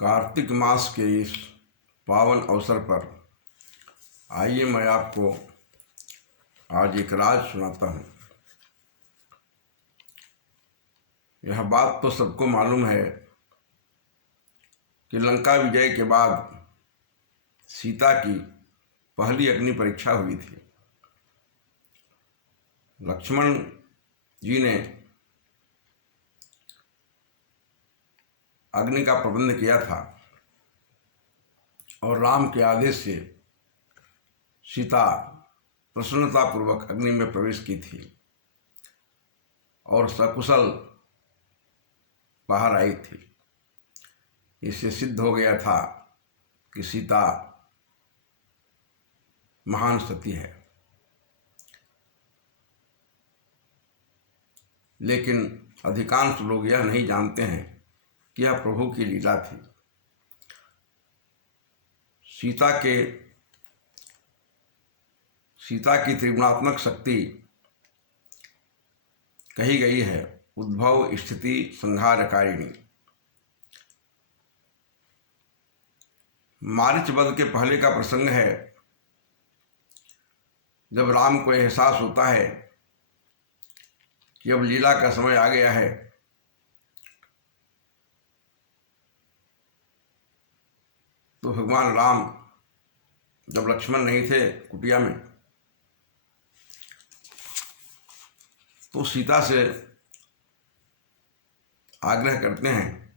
कार्तिक मास के इस पावन अवसर पर आइए मैं आपको आज एक राज सुनाता हूँ। यह बात तो सबको मालूम है कि लंका विजय के बाद सीता की पहली अग्नि परीक्षा हुई थी। लक्ष्मण जी ने अग्नि का प्रबंध किया था और राम के आदेश से सीता प्रसन्नतापूर्वक अग्नि में प्रवेश की थी और सकुशल बाहर आई थी। इससे सिद्ध हो गया था कि सीता महान सती है। लेकिन अधिकांश लोग यह नहीं जानते हैं कि यह प्रभु की लीला थी। सीता की त्रिगुणात्मक शक्ति कही गई है उद्भव स्थिति संहारकारिणी। मारीच वध के पहले का प्रसंग है, जब राम को एहसास होता है कि अब लीला का समय आ गया है, तो भगवान राम जब लक्ष्मण नहीं थे कुटिया में, तो सीता से आग्रह करते हैं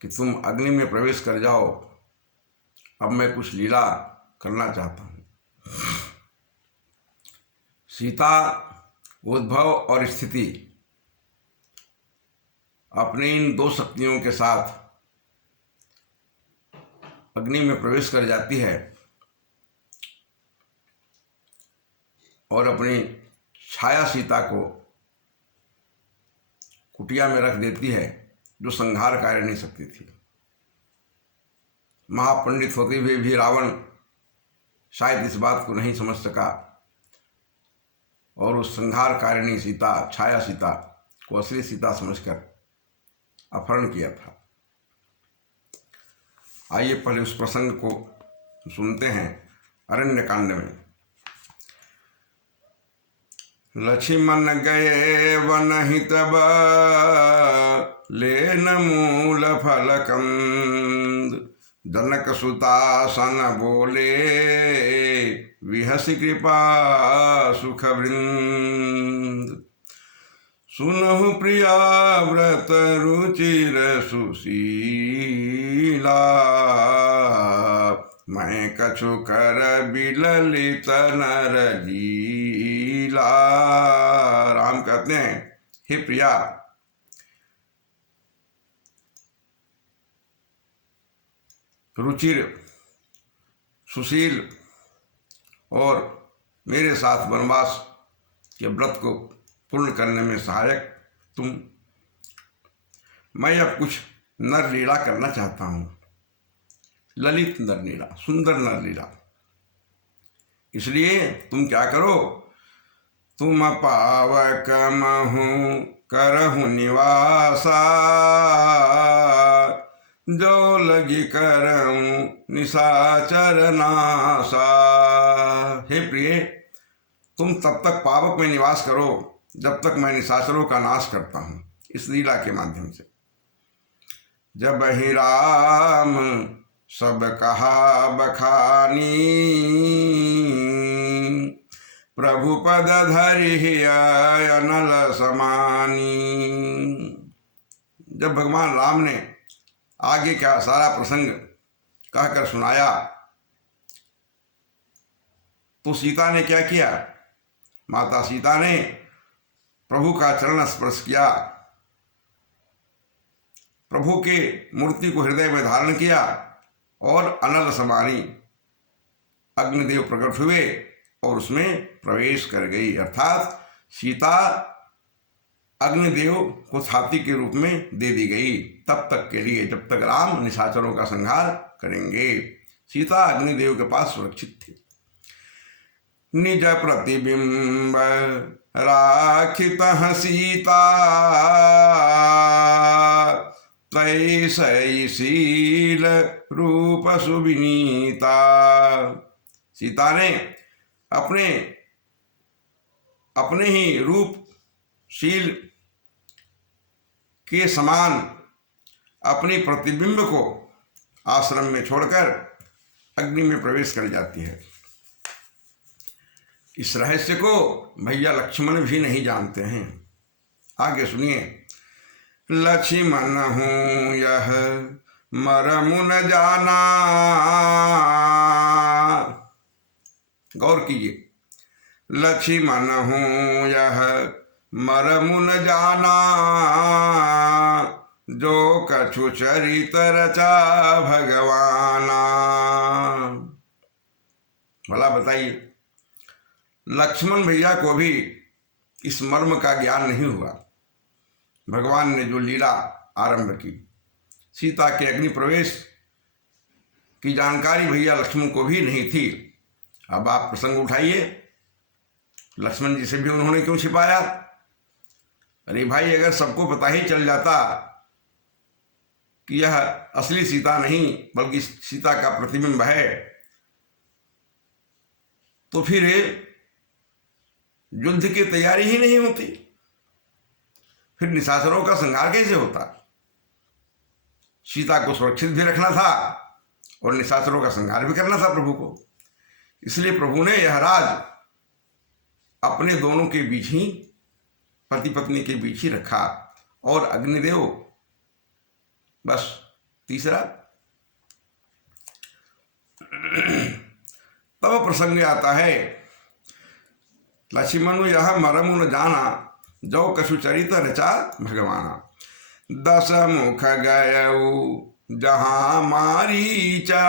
कि तुम अग्नि में प्रवेश कर जाओ, अब मैं कुछ लीला करना चाहता हूँ। सीता उद्भव और स्थिति अपनी इन दो शक्तियों के साथ अग्नि में प्रवेश कर जाती है और अपनी छाया सीता को कुटिया में रख देती है, जो संहारकारिणी शक्ति थी। महापंडित होते हुए भी रावण शायद इस बात को नहीं समझ सका और उस संहारकारिणी सीता, छाया सीता को असली सीता समझकर अपहरण किया था। आइए पहले उस प्रसंग को सुनते हैं। अरण्यकांड में लक्ष्मण गए वन हितब लेन मूल फलकंद, जनक सुतासन बोले विहसि कृपा सुख वृंद। सुनहु प्रिया व्रत रुचिर सुशीला, मैं कछु कर बिललित नर लीला। राम कहते हैं, हे प्रिया, रुचिर, सुशील और मेरे साथ वनवास के व्रत को पूर्ण करने में सहायक तुम, मैं अब कुछ नर लीला करना चाहता हूँ। ललित नर लीला, सुंदर नर लीला। इसलिए तुम क्या करो, तुम पावक महु करहु निवासा, जो लगी करऊं निशाचर नासा। हे प्रिय, तुम तब तक पावक में निवास करो जब तक मैं निशाचरों का नाश करता हूँ इस लीला के माध्यम से। जब ही राम सब कहा बखानी, प्रभु पद धरि अनल समानी। जब भगवान राम ने आगे का सारा प्रसंग कहकर सुनाया, तो सीता ने क्या किया? माता सीता ने प्रभु का चरण स्पर्श किया, प्रभु के मूर्ति को हृदय में धारण किया और अनल समानी अग्निदेव प्रकट हुए और उसमें प्रवेश कर गई। अर्थात सीता अग्निदेव को छाती के रूप में दे दी गई तब तक के लिए, जब तक राम निशाचरों का संहार करेंगे। सीता अग्निदेव के पास सुरक्षित थी। निज प्रतिबिंब राखित सीता, तय सई शील रूप सुविनीता। सीता ने अपने अपने ही रूप शील के समान अपनी प्रतिबिंब को आश्रम में छोड़कर अग्नि में प्रवेश कर जाती है। इस रहस्य को भैया लक्ष्मण भी नहीं जानते हैं। आगे सुनिए। लक्ष्मण हूँ यह मरमु न जाना। गौर कीजिए। लक्ष्मण हूँ यह मरमु न जाना, जो कछु चरित रचा भगवाना। भला बताइए, लक्ष्मण भैया को भी इस मर्म का ज्ञान नहीं हुआ। भगवान ने जो लीला आरंभ की, सीता के अग्नि प्रवेश की जानकारी भैया लक्ष्मण को भी नहीं थी। अब आप प्रसंग उठाइए, लक्ष्मण जी से भी उन्होंने क्यों छिपाया? अरे भाई, अगर सबको पता ही चल जाता कि यह असली सीता नहीं बल्कि सीता का प्रतिबिंब है, तो फिर युद्ध की तैयारी ही नहीं होती, फिर निशाचरों का संहार कैसे होता? सीता को सुरक्षित भी रखना था और निशाचरों का संहार भी करना था प्रभु को। इसलिए प्रभु ने यह राज अपने दोनों के बीच ही, पति पत्नी के बीच ही रखा। और अग्निदेव बस तीसरा। तब प्रसंग आता है, लक्ष्मण यह मरमु न जाना, जो कछु चरित रचा भगवाना। 10 मुख गयऊ जहाँ मारीचा।